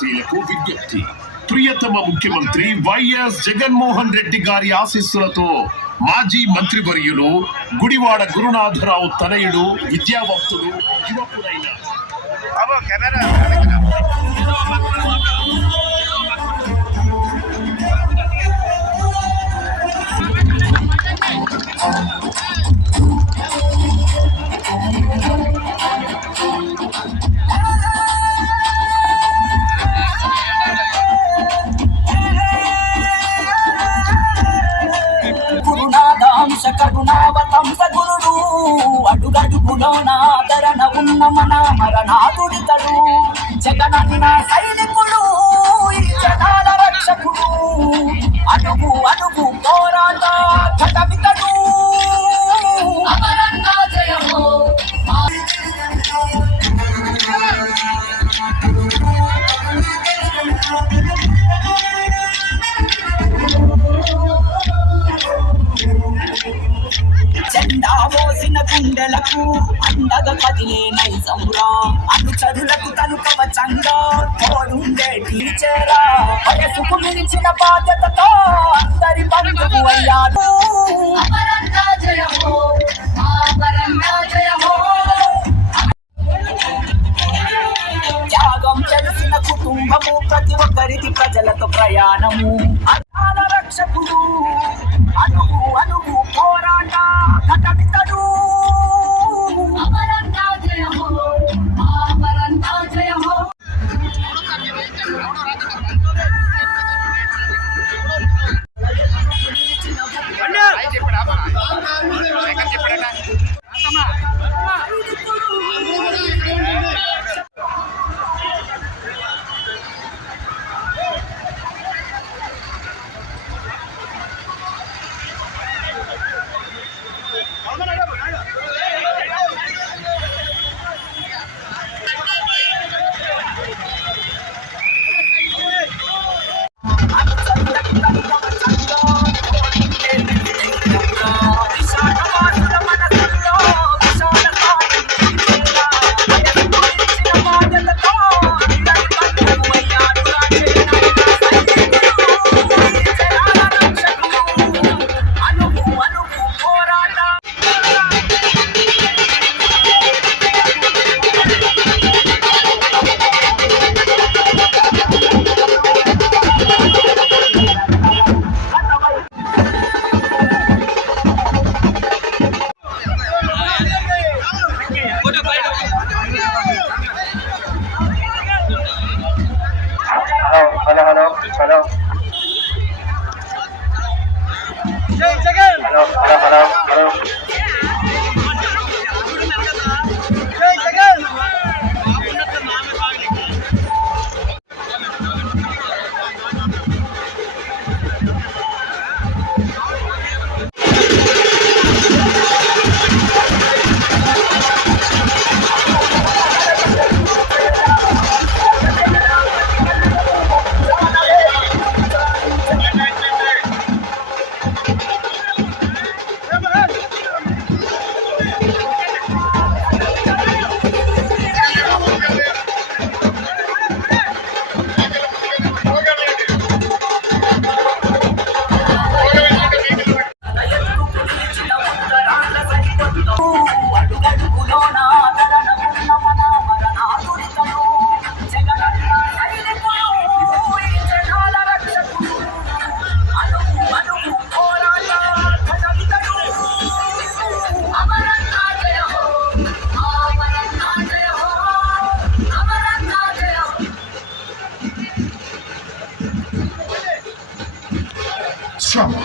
దేశవాసీలకు విజ్ఞప్తి. ప్రియతమ ముఖ్యమంత్రి వైఎస్ జగన్మోహన్ రెడ్డి గారి ఆశీస్సులతో మాజీ మంత్రివర్యులు గుడివాడ గురునాథరావు తనయుడు విద్యావంతుడు యువకుడైన కరుణావతంస గురుడు అడుగడుగులో నాదరణ ఉన్న మన మరణాదుడితడు జగనన్న సైనికుడు ఈ జనాల రక్షకుడు అడుగు అడుగు పోరాట ఘటమితడు జెండా మోసిన గుండెలకు అండగా కదిలే నైజంరా అనుచరులకు తను కవచంగా తోడుండే టీచరా వయసుకు మించిన బాధ్యతతో అందరి బంధువు అయ్యాడు. త్యాగం తెలిసిన కుటుంబము ప్రతి ఒక్కరిది ప్రజలతో ప్రయాణము అనాల రక్షకుడు అడుగు అడుగు పోరాట ఘటమితడు Trauma.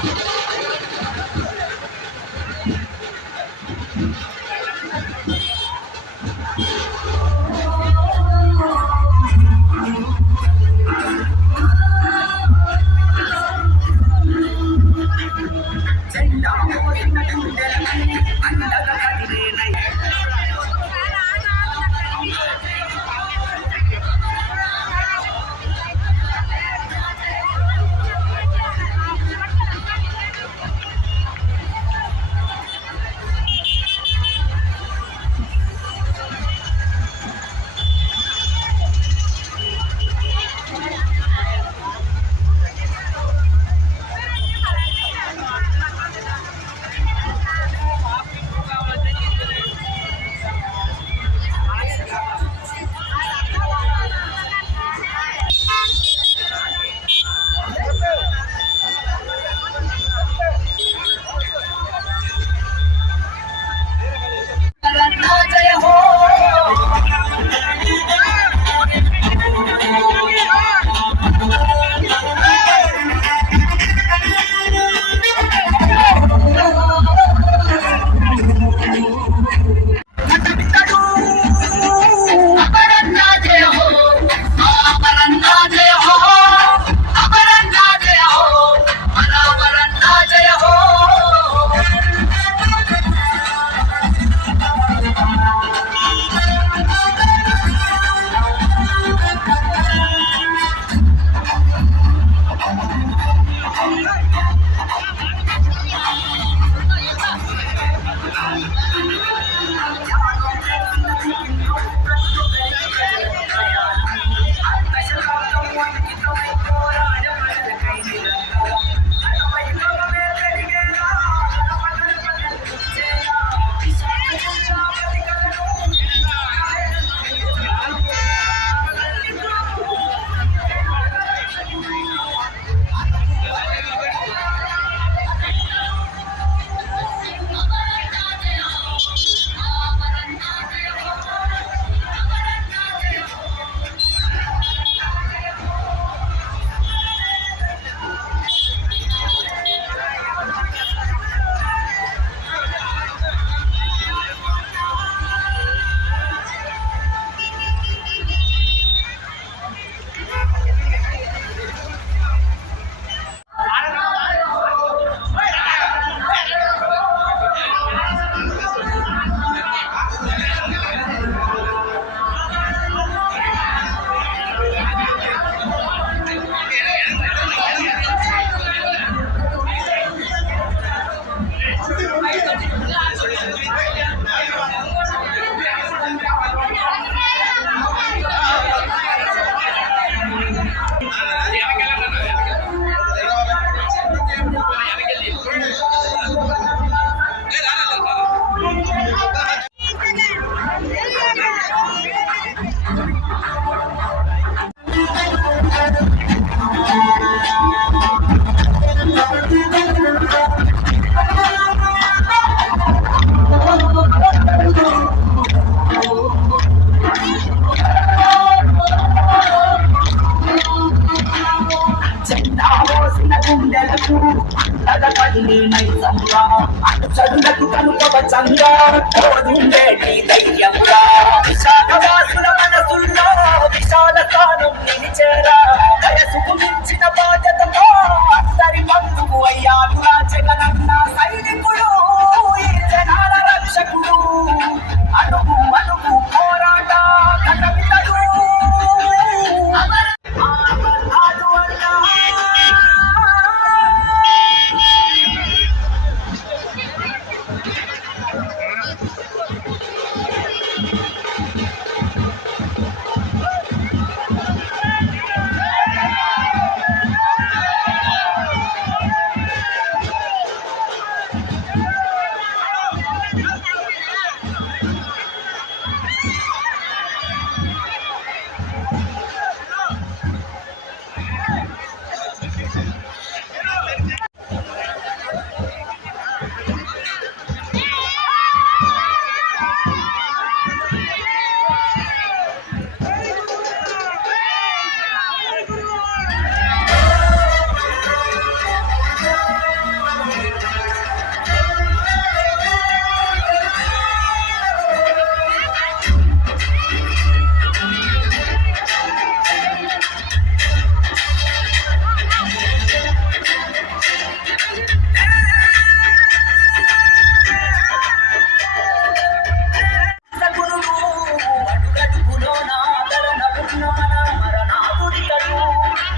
చదువులకు కనుకవచంగా తోడుండేటి ధైర్యంగా విశాఖవాసుల మనసుల్లో విశాల స్థానం నిలిచేరా వయసుకు మించిన బాధ్యతతో అందరి బంధువు అయ్యాడు జగనన్న సైనికుడు ఈ జనాల రక్షకుడు అడుగు అడుగు పోరాట కటవితడు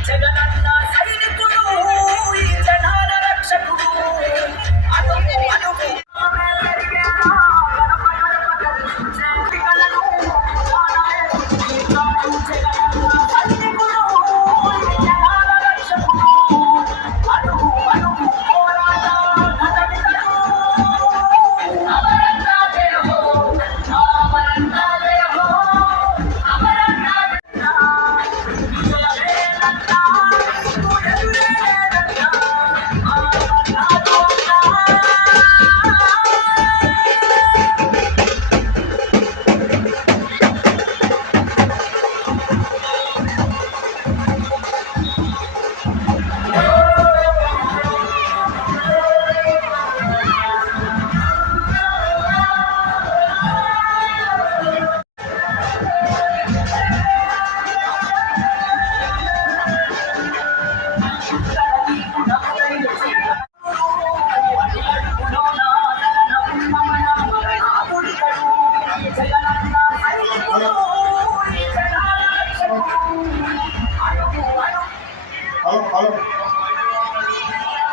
జగనన్న సైనికుడు ఈ జనాల రక్షకుడు అడుగు అడుగు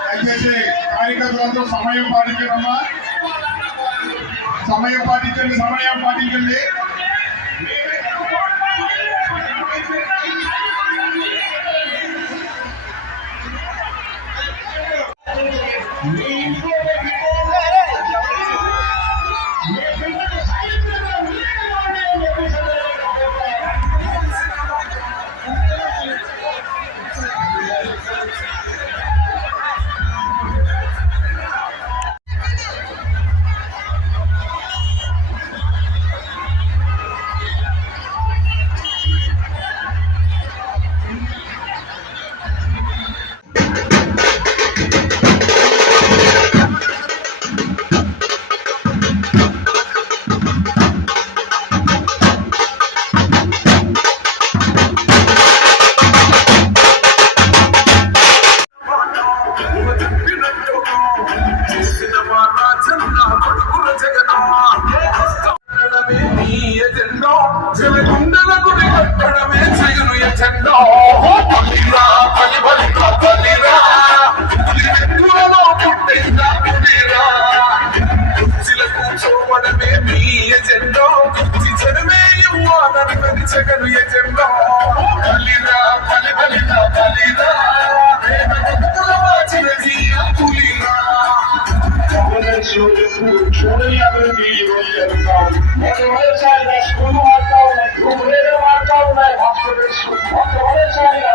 దయచేసి కార్యకర్తలందరూ సమయం పాటించడమ్మా, సమయం పాటించండి. జగను ఎజెండా బలిరా బలి బలిరా బలిరా పులిరా చూడని అభివృద్ధి మొదటిసారిగా స్కూల్ వాడుతూ ఉన్నాయి, వేరే వాడుతూ ఉన్నాయి, హాస్పిటల్స్ మొదటిసారిగా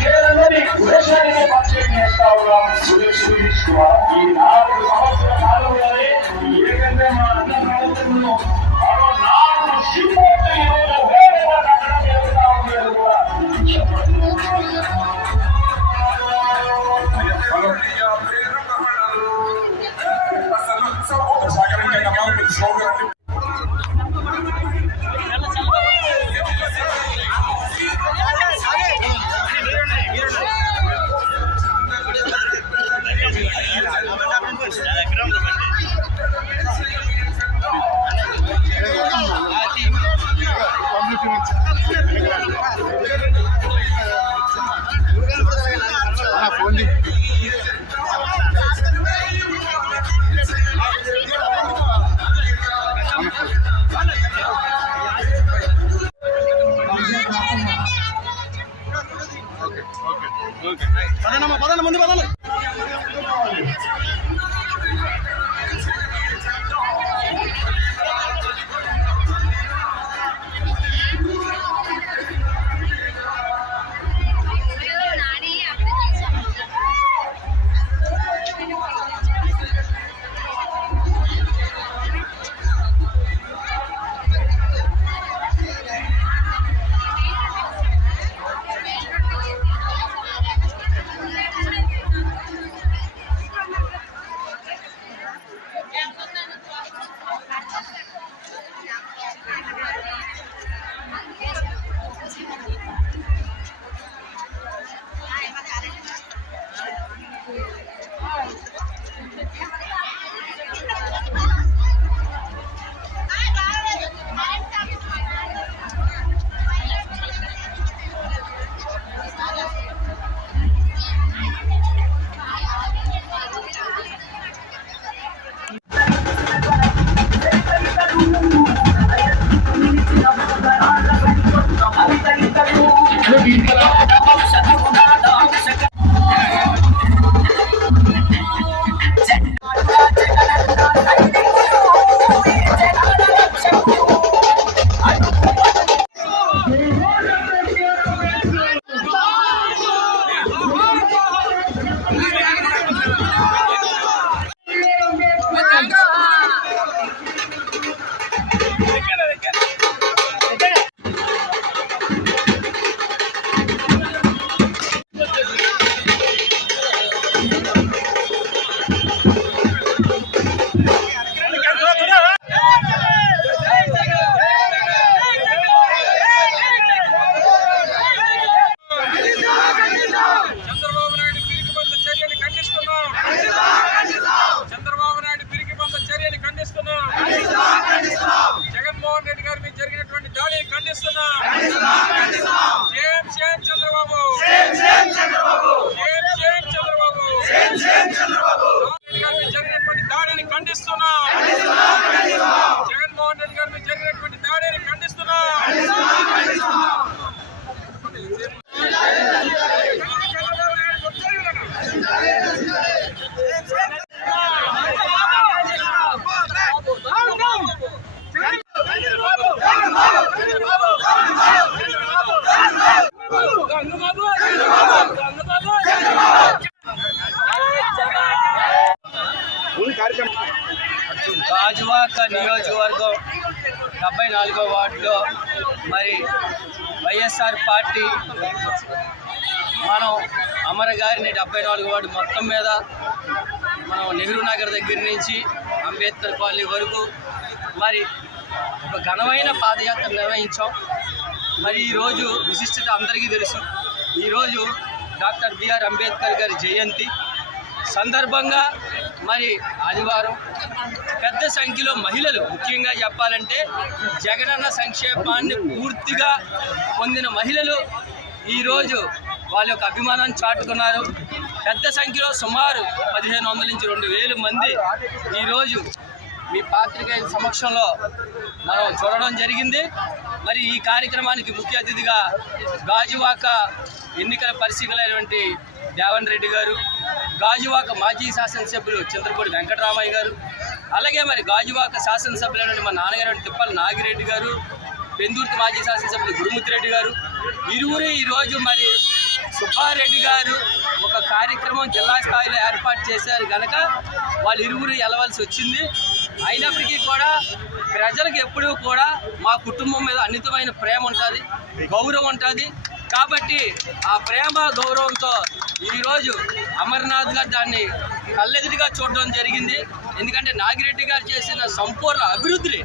కేరళని దేశానికి పరిచయం చేస్తా ఉన్నాం. ఈ 4 సంవత్సరాల కాలంలోనే ఏకంగా మా అన్న ప్రభుత్వంలో మరో 4 సిపోర్ట్ ఈరోజు వేరే వాళ్ళు అక్కడ జరుగుతూ ఉండేది కూడా చెప్పండి. ఖండిస్తున్నాం. జగన్మోహన్ రెడ్డి గారి మీద జరిగినటువంటి దాడిని ఖండిస్తున్నాం. గాజువాక నియోజకవర్గం 74వ వార్డులో మరి వైఎస్ఆర్ పార్టీ మనం అమర గారిని 74వ వార్డు మొత్తం మీద మనం నెహ్రూ నగర్ దగ్గర నుంచి అంబేద్కర్ కాలనీ వరకు మరి ఒక ఘనమైన పాదయాత్ర నిర్వహించాం. మరి ఈరోజు విశిష్టత అందరికీ తెలుసు. ఈరోజు డాక్టర్ బిఆర్ అంబేద్కర్ గారి జయంతి సందర్భంగా మరి ఆదివారం పెద్ద సంఖ్యలో మహిళలు, ముఖ్యంగా చెప్పాలంటే జగనన్న సంక్షేమాన్ని పూర్తిగా పొందిన మహిళలు ఈరోజు వాళ్ళ యొక్క అభిమానాన్ని చాటుకున్నారు. పెద్ద సంఖ్యలో సుమారు 1500 నుంచి 2000 మంది ఈరోజు మీ పాత్రికేయుల సమక్షంలో మనం చూడడం జరిగింది. మరి ఈ కార్యక్రమానికి ముఖ్య అతిథిగా గాజువాక ఎన్నికల పరిశీలైనటువంటి దేవన్ రెడ్డి గారు, గాజువాక మాజీ శాసనసభ్యులు చింతలపూడి వెంకటరామయ్య గారు, అలాగే మరి గాజువాక శాసనసభ్యులైన మా నాన్నగారు తిప్పల నాగిరెడ్డి గారు, పెందుర్తి మాజీ శాసనసభ్యులు గురుమూర్తిరెడ్డి గారు, ఇరువురు ఈరోజు మరి సుబ్బారెడ్డి గారు ఒక కార్యక్రమం జిల్లా స్థాయిలో ఏర్పాటు చేశారు కనుక వాళ్ళు ఇరువురు వెళ్ళవలసి వచ్చింది. అయినప్పటికీ కూడా ప్రజలకు ఎప్పుడూ కూడా మా కుటుంబం మీద అన్నితమైన ప్రేమ ఉంటుంది, గౌరవం ఉంటుంది. కాబట్టి ఆ ప్రేమ గౌరవంతో ఈరోజు అమర్నాథ్ గారు దాన్ని కళ్ళెదురుగా చూడడం జరిగింది. ఎందుకంటే నాగిరెడ్డి గారు చేసిన సంపూర్ణ అభివృద్ధిని,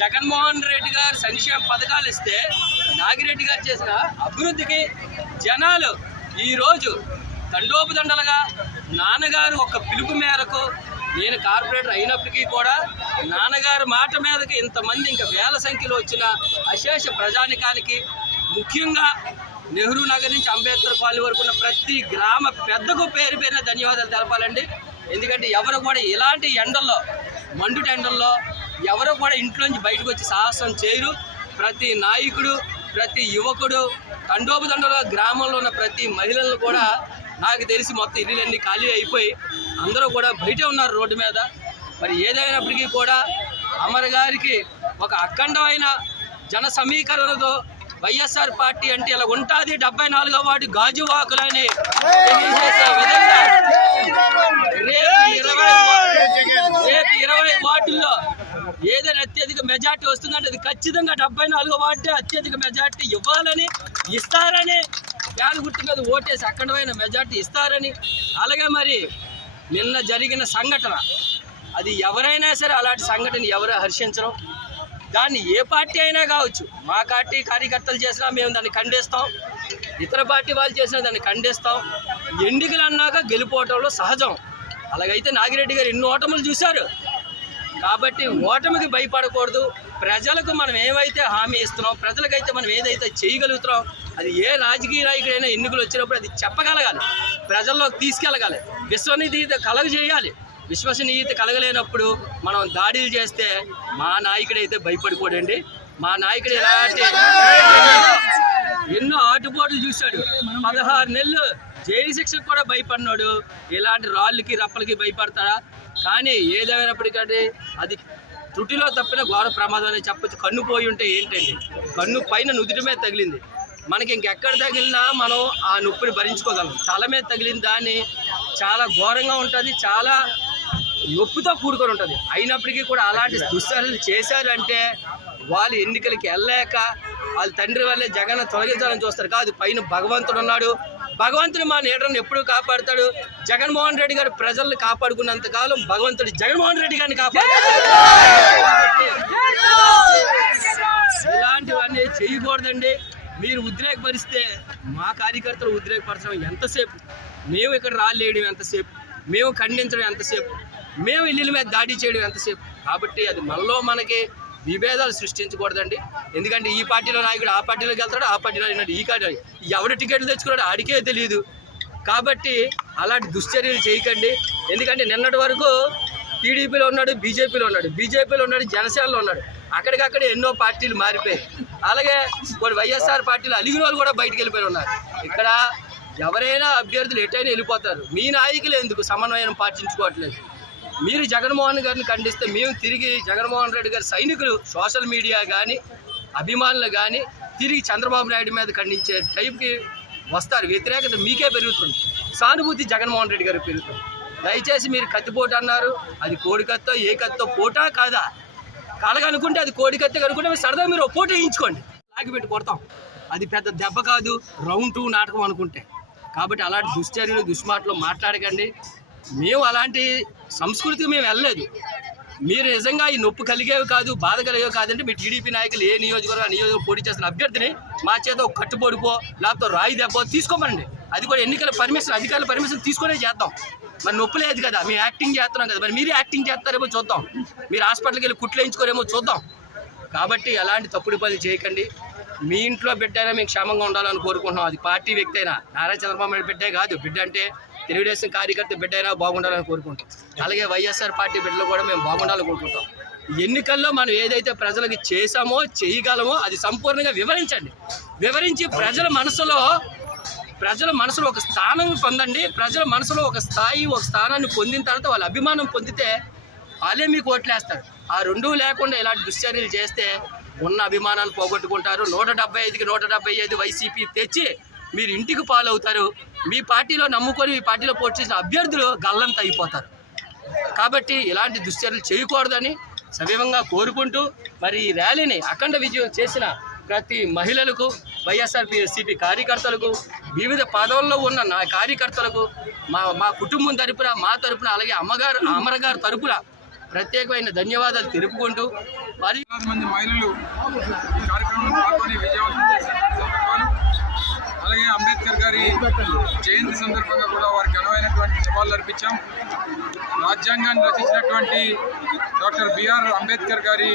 జగన్మోహన్ రెడ్డి గారు సంక్షేమ పథకాలు ఇస్తే నాగిరెడ్డి గారు చేసిన అభివృద్ధికి జనాలు ఈరోజు తండోపదండలుగా నాన్నగారు ఒక పిలుపు మేరకు, నేను కార్పొరేటర్ అయినప్పటికీ కూడా నాన్నగారి మాట మీదకి ఇంతమంది ఇంకా వేల సంఖ్యలో వచ్చిన అశేష ప్రజానికానికి, ముఖ్యంగా నెహ్రూ నగర్ నుంచి అంబేద్కర్ కాలనీ వరకు ఉన్న ప్రతి గ్రామ పెద్దకు పేరు పేరున ధన్యవాదాలు తెలపాలండి. ఎందుకంటే ఎవరు కూడా ఇలాంటి ఎండల్లో, మండుటి ఎండల్లో ఎవరు కూడా ఇంట్లోంచి బయటకు వచ్చి సాహసం చేయరు. ప్రతి నాయకుడు, ప్రతి యువకుడు తండోపదండలుగా గ్రామంలో ఉన్న ప్రతి మహిళలను కూడా నాకు తెలిసి మొత్తం ఇల్లులన్నీ ఖాళీ అయిపోయి అందరూ కూడా బయటే ఉన్నారు రోడ్డు మీద. మరి ఏదైనప్పటికీ కూడా అమర్ గారికి ఒక అఖండమైన జన సమీకరణతో వైఎస్ఆర్ పార్టీ అంటే ఇలా ఉంటుంది 74వ వార్డు గాజువాకులని తెలియజేసే విధంగా రేపు 20 వార్డుల్లో ఏదైనా అత్యధిక మెజార్టీ వస్తుందంటే అది ఖచ్చితంగా 74వ వార్డే అత్యధిక మెజార్టీ ఇవ్వాలని, ఇస్తారని, ఫ్యాన్ గుర్తు మీద ఓటేసి అఖండమైన మెజార్టీ ఇస్తారని. అలాగే మరి నిన్న జరిగిన సంఘటన, అది ఎవరైనా సరే అలాంటి సంఘటన ఎవరు హర్షించడం, దాన్ని ఏ పార్టీ అయినా కావచ్చు, మా పార్టీ కార్యకర్తలు చేసినా మేము దాన్ని ఖండిస్తాం, ఇతర పార్టీ వాళ్ళు చేసినా దాన్ని ఖండిస్తాం. ఎన్నికలు అన్నాక గెలిపోవటంలో సహజం. అలాగైతే నాగిరెడ్డి గారు ఎన్నో ఓటములు చూశారు. కాబట్టి ఓటమికి భయపడకూడదు. ప్రజలకు మనం ఏమైతే హామీ ఇస్తున్నాం, ప్రజలకైతే మనం ఏదైతే చేయగలుగుతున్నాం, అది ఏ రాజకీయ నాయకుడైనా ఎన్నికలు వచ్చినప్పుడు అది చెప్పగలగాలి, ప్రజల్లోకి తీసుకెళ్ళగాలి, విశ్వనీయత కలగజేయాలి. విశ్వసనీయత కలగలేనప్పుడు మనం దాడులు చేస్తే మా నాయకుడైతే భయపడిపోడండి. మా నాయకుడు ఎలాంటి ఎన్నో ఆటుపోట్లు చూశాడు, 16 నెలలు జైలు శిక్షకు కూడా భయపడినాడు. ఇలాంటి రాళ్ళకి రప్పలకి భయపడతాడా? కానీ ఏదైనప్పటికంటే అది త్రుటిలో తప్పిన ఘోర ప్రమాదం అని చెప్పచ్చు. కన్ను పోయి ఉంటే ఏంటండి, కన్ను పైన నుదుటి మీద తగిలింది, మనకి ఇంకెక్కడ తగిలినా మనం ఆ నొప్పిని భరించుకోగలం. తల మీద తగిలిన దాన్ని చాలా ఘోరంగా ఉంటుంది, చాలా నొప్పితో కూడుకొని ఉంటుంది. అయినప్పటికీ కూడా అలాంటి దుశ్చర్యలు చేశారంటే వాళ్ళు ఎన్నికలకి వెళ్ళలేక వాళ్ళ తండ్రి వల్లే జగన్ తొలగించాలని చూస్తారు. కాదు, పైన భగవంతుడు ఉన్నాడు, భగవంతుడు మా నీడను ఎప్పుడు కాపాడుతాడు. జగన్మోహన్ రెడ్డి గారు ప్రజల్ని కాపాడుకున్నంత కాలం భగవంతుడు జగన్మోహన్ రెడ్డి గారిని కాపాడుతాడు. ఇలాంటివన్నీ చేయకూడదండి. మీరు ఉద్రేకపరిస్తే మా కార్యకర్తలు ఉద్రేకపరచడం ఎంతసేపు, మేము ఇక్కడ రాలేయడం ఎంతసేపు, మేము ఖండించడం ఎంతసేపు, మేము ఇల్లుల మీద దాడి చేయడం ఎంతసేపు. కాబట్టి అది మనలో మనకి విభేదాలు సృష్టించకూడదండి. ఎందుకంటే ఈ పార్టీలో నాయకుడు ఆ పార్టీలోకి వెళ్తాడు, ఆ పార్టీలో ఈ పార్టీ ఎవరు టికెట్లు తెచ్చుకున్నాడో ఆడికే తెలియదు. కాబట్టి అలాంటి దుశ్చర్యలు చేయకండి. ఎందుకంటే నిన్నటి వరకు టీడీపీలో ఉన్నాడు, బీజేపీలో ఉన్నాడు, జనసేనలో ఉన్నాడు. అక్కడికక్కడ ఎన్నో పార్టీలు మారిపోయాయి. అలాగే కొన్ని వైఎస్ఆర్ పార్టీలు అలిగిన వాళ్ళు కూడా బయటికి వెళ్ళిపోయి ఉన్నారు. ఇక్కడ ఎవరైనా అభ్యర్థులు ఎటైనా వెళ్ళిపోతారు. మీ నాయకులు ఎందుకు సమన్వయం పాటించుకోవట్లేదు? మీరు జగన్మోహన్ గారిని ఖండిస్తే మేము తిరిగి జగన్మోహన్ రెడ్డి గారి సైనికులు సోషల్ మీడియా కానీ అభిమానులు కానీ తిరిగి చంద్రబాబు నాయుడు మీద ఖండించే టైప్కి వస్తారు. వ్యతిరేకత మీకే పెరుగుతుంది, సానుభూతి జగన్మోహన్ రెడ్డి గారికి పెరుగుతుంది. దయచేసి మీరు కత్తిపోటు అన్నారు, అది కోడికత్తో ఏ కత్తో పోటా కాదా? కలగనుకుంటే అది కోడికత్తే కనుకుంటే మీరు సరదా మీరు పోటీ వేయించుకోండి, లాగి పెట్టి కొడతాం. అది పెద్ద దెబ్బ కాదు, రౌండ్ 2 నాటకం అనుకుంటే. కాబట్టి అలాంటి దుశ్చర్యలు దుష్మాటలు మాట్లాడకండి. మేము అలాంటి సంస్కృతికి మేము వెళ్ళలేదు. మీరు నిజంగా ఈ నొప్పి కలిగేవి కాదు, బాధ కలిగేవి కాదంటే మీ టీడీపీ నాయకులు ఏ నియోజకవర్గం పోటీ చేస్తున్న అభ్యర్థిని మా చేత ఒక కట్టుబడిపో లేకపోతే రాయి దెబ్బ తీసుకోమనండి. అది కూడా ఎన్నికల పర్మిషన్, అధికారుల పర్మిషన్ తీసుకునే చేద్దాం. మరి నొప్పి లేదు కదా, మేము యాక్టింగ్ చేస్తున్నాం కదా, మరి మీరు యాక్టింగ్ చేస్తారేమో చూద్దాం, మీరు హాస్పిటల్కి వెళ్ళి కుట్లు వేయించుకోరేమో చూద్దాం. కాబట్టి అలాంటి తప్పుడు పనులు చేయకండి. మీ ఇంట్లో బిడ్డ అయినా మీకు క్షేమంగా ఉండాలని కోరుకుంటున్నాం. అది పార్టీ వ్యక్తి అయినా, నారా చంద్రబాబు నాయుడు బిడ్డే కాదు, బిడ్డ అంటే తెలుగుదేశం కార్యకర్త బిడ్డ అయినా బాగుండాలని కోరుకుంటాం. అలాగే వైఎస్ఆర్ పార్టీ బిడ్డలు కూడా మేము బాగుండాలని కోరుకుంటాం. ఎన్నికల్లో మనం ఏదైతే ప్రజలకు చేశామో చేయగలమో అది సంపూర్ణంగా వివరించండి. వివరించి ప్రజల మనసులో ఒక స్థానం పొందండి. ప్రజల మనసులో ఒక స్థానాన్ని పొందిన తర్వాత వాళ్ళ అభిమానం పొందితే వాళ్ళే మీకు ఓట్లేస్తారు. ఆ రెండూ లేకుండా ఇలాంటి దుశ్చర్యలు చేస్తే ఉన్న అభిమానాలు పోగొట్టుకుంటారు. 175కి 175 వైసీపీ తెచ్చి మీరు ఇంటికి పాలవుతారు. మీ పార్టీలో నమ్ముకొని మీ పార్టీలో పోటీ చేసిన అభ్యర్థులు గల్లంత అయిపోతారు. కాబట్టి ఇలాంటి దుశ్చర్యలు చేయకూడదని సవివంగా కోరుకుంటూ మరి ఈ ర్యాలీని అఖండ విజయం చేసిన ప్రతి మహిళలకు, వైఎస్ఆర్సీపీ కార్యకర్తలకు, వివిధ పదవుల్లో ఉన్న నా కార్యకర్తలకు, మా కుటుంబం తరపున, మా తరపున, అలాగే అమరగారు తరపున ప్రత్యేకమైన ధన్యవాదాలు తెలుపుకుంటూ మరి మంది మహిళలు ఈ కార్యక్రమంలో పాల్గొని విజయవంతం చేసిన సందర్భాలు, అలాగే అంబేద్కర్ గారి జయంతి సందర్భంగా కూడా వారికి ఘనమైనటువంటి నివాళులు అర్పించాం. రాజ్యాంగాన్ని రచించినటువంటి డాక్టర్ బిఆర్ అంబేద్కర్ గారి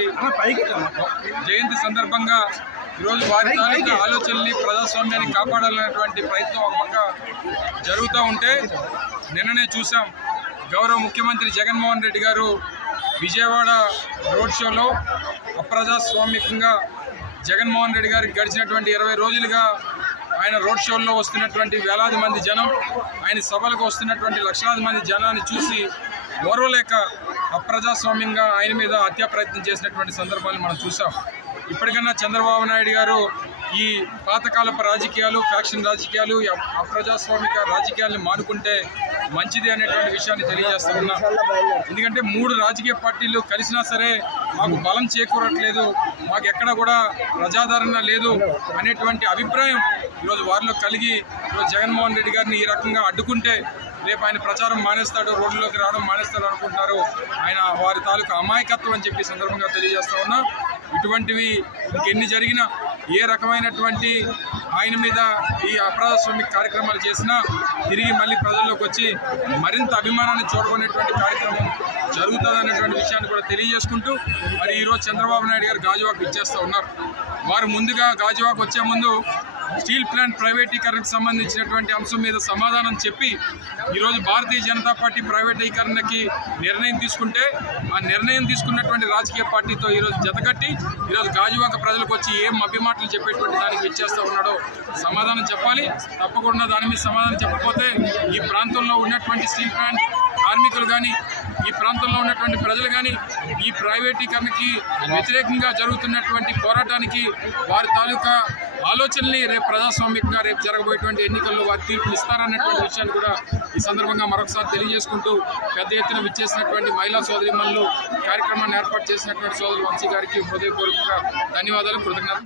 జయంతి సందర్భంగా ఈరోజు వారి తాలూకా ఆలోచనల్ని, ప్రజాస్వామ్యాన్ని కాపాడాలనేటువంటి ప్రయత్నం ఒక పక్క జరుగుతూ ఉంటే నిన్ననే చూసాం గౌరవ ముఖ్యమంత్రి జగన్మోహన్ రెడ్డి గారు విజయవాడ రోడ్ షోలో అప్రజాస్వామికంగా జగన్మోహన్ రెడ్డి గారికి గడిచినటువంటి 20 రోజులుగా ఆయన రోడ్ షోల్లో వస్తున్నటువంటి వేలాది మంది జనం, ఆయన సభలకు వస్తున్నటువంటి లక్షలాది మంది జనాన్ని చూసి ఓర్వలేక అప్రజాస్వామ్యంగా ఆయన మీద హత్యా ప్రయత్నం చేసినటువంటి సందర్భాలు మనం చూసాం. ఇప్పటికన్నా చంద్రబాబు నాయుడు గారు ఈ పాతకాలపు రాజకీయాలు, ఫ్యాక్షన్ రాజకీయాలు, అప్రజాస్వామిక రాజకీయాలను మానుకుంటే మంచిది అనేటువంటి విషయాన్ని తెలియజేస్తా ఉన్నా. ఎందుకంటే 3 రాజకీయ పార్టీలు కలిసినా సరే మాకు బలం చేకూరట్లేదు, మాకు ఎక్కడ కూడా ప్రజాదరణ లేదు అనేటువంటి అభిప్రాయం ఈరోజు వారిలో కలిగి ఈరోజు జగన్మోహన్ రెడ్డి గారిని ఈ రకంగా అడ్డుకుంటే రేపు ఆయన ప్రచారం మానేస్తాడు, రోడ్లోకి రావడం మానేస్తాడు అనుకుంటున్నారు. ఆయన వారి తాలూకా అమాయకత్వం అని చెప్పి సందర్భంగా తెలియజేస్తా ఉన్నా. ఇటువంటివి ఇంకెన్ని జరిగినా, ఏ రకమైనటువంటి ఆయన మీద ఈ అప్రజాస్వామిక కార్యక్రమాలు చేసినా తిరిగి మళ్ళీ ప్రజల్లోకి వచ్చి మరింత అభిమానాన్ని చూడకునేటువంటి కార్యక్రమం జరుగుతుంది అనేటువంటి విషయాన్ని కూడా తెలియజేసుకుంటూ మరి ఈరోజు చంద్రబాబు నాయుడు గారు గాజువాక్ ఇచ్చేస్తూ ఉన్నారు. వారు ముందుగా గాజువాక్ వచ్చే ముందు స్టీల్ ప్లాంట్ ప్రైవేటీకరణకు సంబంధించినటువంటి అంశం మీద సమాధానం చెప్పి ఈరోజు భారతీయ జనతా పార్టీ ప్రైవేటీకరణకి నిర్ణయం తీసుకుంటే ఆ నిర్ణయం తీసుకున్నటువంటి రాజకీయ పార్టీతో ఈరోజు జతకట్టి ఈరోజు గాజువాక ప్రజలకు వచ్చి ఏం అభిమాటలు చెప్పేటువంటి దానికి ఇచ్చేస్తూ ఉన్నాడో సమాధానం చెప్పాలి. తప్పకుండా దాని మీద సమాధానం చెప్పకపోతే ఈ ప్రాంతంలో ఉన్నటువంటి స్టీల్ ప్లాంట్ కార్మికులు కానీ, ఈ ప్రాంతంలో ఉన్నటువంటి ప్రజలు కానీ ఈ ప్రైవేటీకరణకి వ్యతిరేకంగా జరుగుతున్నటువంటి పోరాటానికి వారి తాలూకా ఆలోచనల్ని రేపు ప్రజాస్వామికంగా రేపు జరగబోయేటువంటి ఎన్నికల్లో వారి తీర్పులు ఇస్తారనేటువంటి విషయాన్ని కూడా ఈ సందర్భంగా మరొకసారి తెలియజేసుకుంటూ పెద్ద ఎత్తున విచ్చేసినటువంటి మహిళా సోదరీమణులు, కార్యక్రమాన్ని ఏర్పాటు చేసినటువంటి సోదరు వంశీ గారికి హృదయపూర్వకంగా ధన్యవాదాలు, కృతజ్ఞతలు.